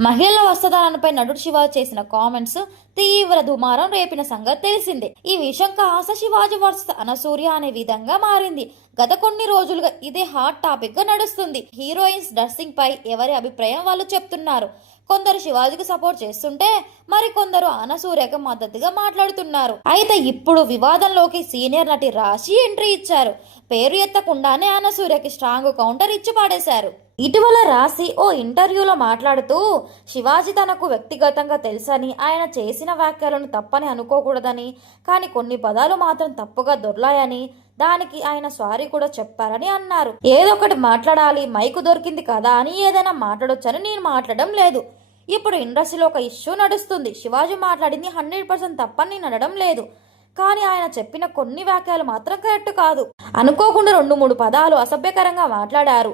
మహిళల వస్త్రధారణపై నటుడు శివ చేసిన కామెంట్స్ తీవ్ర దుమారం రేపిన సంగతి తెలిసిందే. ఈ విషయం కాస్త శివాజీ వర్స అనసూర్య అనే విధంగా మారింది. గత కొన్ని రోజులుగా ఇదే హాట్ టాపిక్గా నడుస్తుంది. హీరోయిన్స్ డ్రెస్సింగ్ పై ఎవరి అభిప్రాయం వాళ్ళు చెప్తున్నారు? కొందరు శివాజీకి సపోర్ట్ చేస్తుంటే మరి కొందరు అనసూయకు మద్దతుగా మాట్లాడుతున్నారు. అయితే ఇప్పుడు వివాదంలోకి సీనియర్ నటి రాశి ఎంట్రీ ఇచ్చారు. పేరు ఎత్తకుండానే అనసూయకి స్ట్రాంగ్ కౌంటర్ ఇచ్చి పాడేశారు. ఇటీవల రాశి ఓ ఇంటర్వ్యూలో మాట్లాడుతూ శివాజీ తనకు వ్యక్తిగతంగా తెలుసని ఆయన చేసిన వ్యాఖ్యలను తప్పని అనుకోకూడదని కానీ కొన్ని పదాలు మాత్రం తప్పుగా దొర్లాయని దానికి ఆయన సారీ కూడా చెప్పారని అన్నారు. ఏదో ఒకటి మాట్లాడాలి మైకు దొరికింది కదా అని ఏదైనా మాట్లాడొచ్చని నేను మాట్లాడడం లేదు. ఇప్పుడు ఇండస్ట్రీలో ఒక ఇష్యూ నడుస్తుంది. శివాజీ మాట్లాడింది హండ్రెడ్ పర్సెంట్ తప్పని నేను అనడం లేదు. కానీ ఆయన చెప్పిన కొన్ని వాక్యాలు మాత్రం కరెక్ట్ కాదు. అనుకోకుండా రెండు మూడు పదాలు అసభ్యకరంగా మాట్లాడారు.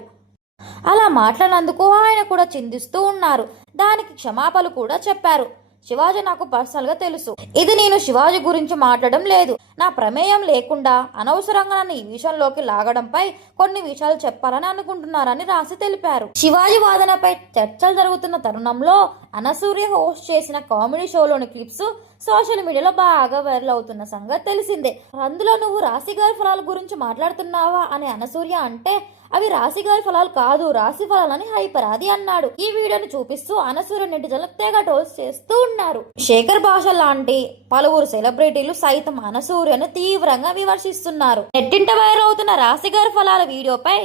అలా మాట్లాడినందుకు ఆయన కూడా చిందిస్తూ ఉన్నారు. దానికి క్షమాపణలు కూడా చెప్పారు. శివాజీ నాకు పర్సనల్గా తెలుసు. ఇది నేను శివాజీ గురించి మాట్లాడడం లేదు. నా ప్రమేయం లేకుండా అనవసరంగా నన్ను ఈ విషయంలోకి లాగడంపై కొన్ని విషయాలు చెప్పాలని అనుకుంటున్నారని రాసి తెలిపారు. శివాజీ వాదనపై చర్చలు జరుగుతున్న తరుణంలో అనసూర్య హోస్ట్ చేసిన కామెడీ షోలోని క్లిప్స్ సోషల్ మీడియాలో బాగా వైరల్ అవుతున్న సంగతి తెలిసిందే. అందులో నువ్వు రాశి గారి ఫలాల గురించి మాట్లాడుతున్నావా అని అనసూర్య అంటే అవి రాశి గారి ఫలాలు కాదు రాశి ఫలాలని హైపరాది అన్నాడు. ఈ వీడియోని చూపిస్తూ అనసూర్య నెటిజన్లు తెగ టోల్స్ చేస్తూ ఉన్నారు. శేఖర్ భాష లాంటి పలువురు సెలబ్రిటీలు సైతం అనసూర్య వీడియోను తీవ్రంగా విమర్శిస్తున్నారు. నెట్టింట వైరల్ అవుతున్న రాశి గారి ఫలాల వీడియోపై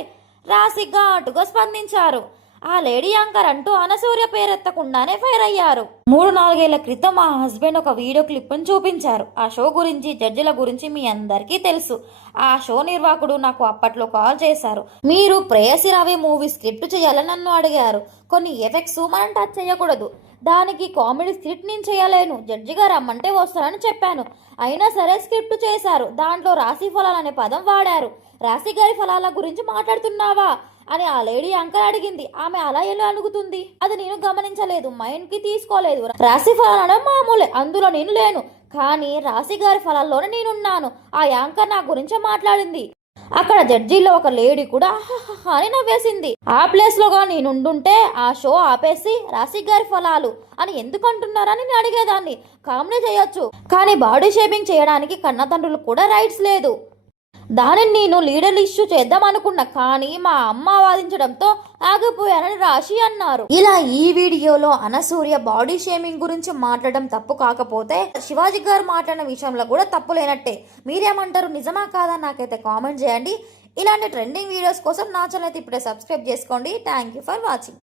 రాశి ఘాటుగా స్పందించారు. ఆ లేడీ యాంకర్ అంటూ అనసూర్య పేరెత్తకుండానే ఫైర్ అయ్యారు. మూడు నాలుగేళ్ళ క్రితం మా హస్బెండ్ ఒక వీడియో క్లిప్ను చూపించారు. ఆ షో గురించి జడ్జిల గురించి మీ అందరికీ తెలుసు. ఆ షో నిర్వాహకుడు నాకు అప్పట్లో కాల్ చేశారు. మీరు ప్రేయసి రవి మూవీ స్క్రిప్ట్ చేయాలని నన్ను అడిగారు. కొన్ని ఎఫెక్ట్స్ మనం టచ్ చేయకూడదు. దానికి కామెడీ స్క్రిప్ట్ నేను చేయలేను. జడ్జిగా రమ్మంటే వస్తారని చెప్పాను. అయినా సరే స్క్రిప్ట్ చేశారు. దాంట్లో రాశి ఫలాలు అనే పదం వాడారు. రాశి గారి ఫలాల గురించి మాట్లాడుతున్నావా? అని ఆ లేడీ అంకల్ అడిగింది. ఆమె అలా ఎలా అడుగుతుంది? అది నేను గమనించలేదు. మైండ్కి తీసుకోలేదు. రాశి ఫలాలు మామూలే. అందులో నేను లేను. కానీ రాశి గారి ఫలాల్లోనే నేనున్నాను. ఆ యాంకర్ నా గురించే మాట్లాడింది. అక్కడ జడ్జిలో ఒక లేడీ కూడా అని నవ్వేసింది. ఆ ప్లేస్ లోగా నేనుండుంటే ఆ షో ఆపేసి రాశి గారి ఫలాలు అని ఎందుకు అంటున్నారని నేను అడిగేదాన్ని. కామెడీ చేయొచ్చు. కానీ బాడీ షేపింగ్ చేయడానికి కన్నతండ్రులు కూడా రైట్స్ లేదు. దానిని నేను లీడర్ ఇష్యూ చేద్దాం అనుకున్నా. కానీ మా అమ్మ వాదించడంతో ఆగిపోయారని రాశి అన్నారు. ఇలా ఈ వీడియోలో అనసూర్య బాడీ షేమింగ్ గురించి మాట్లాడడం తప్పు కాకపోతే శివాజీ గారు మాట్లాడిన విషయంలో కూడా తప్పు లేనట్టే. మీరేమంటారు? నిజమా కాదా? నాకైతే కామెంట్ చేయండి. ఇలాంటి ట్రెండింగ్ వీడియోస్ కోసం నా ఛానల్ అయితే ఇప్పుడే సబ్స్క్రైబ్ చేసుకోండి. Thank you for watching